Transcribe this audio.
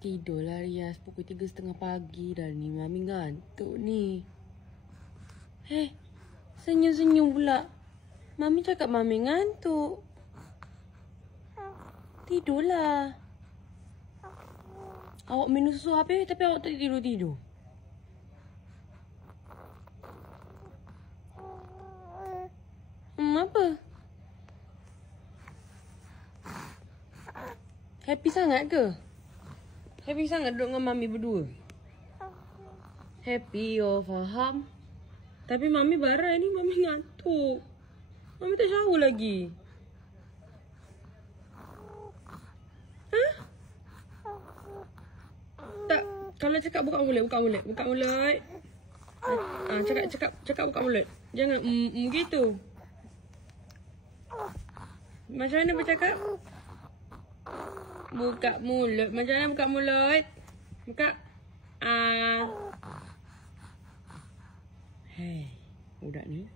Tidurlah Rias, pukul 3:30 pagi dah ni. Mami ngantuk ni. Senyum-senyum pula. Mami cakap Mami ngantuk. Tidurlah. Awak minum susu habis tapi awak tak tidur-tidur. Apa? Happy sangat ke? Happy sangat duduk dengan Mami berdua? Happy, oh faham. Tapi Mami barai ni, Mami ngantuk. Mami tak shower lagi. Tak, kalau cakap buka mulut. Cakap buka mulut. Jangan gitu. Macam mana bercakap? Buka mulut. Macam mana buka mulut? Buka. Hei, budak ni.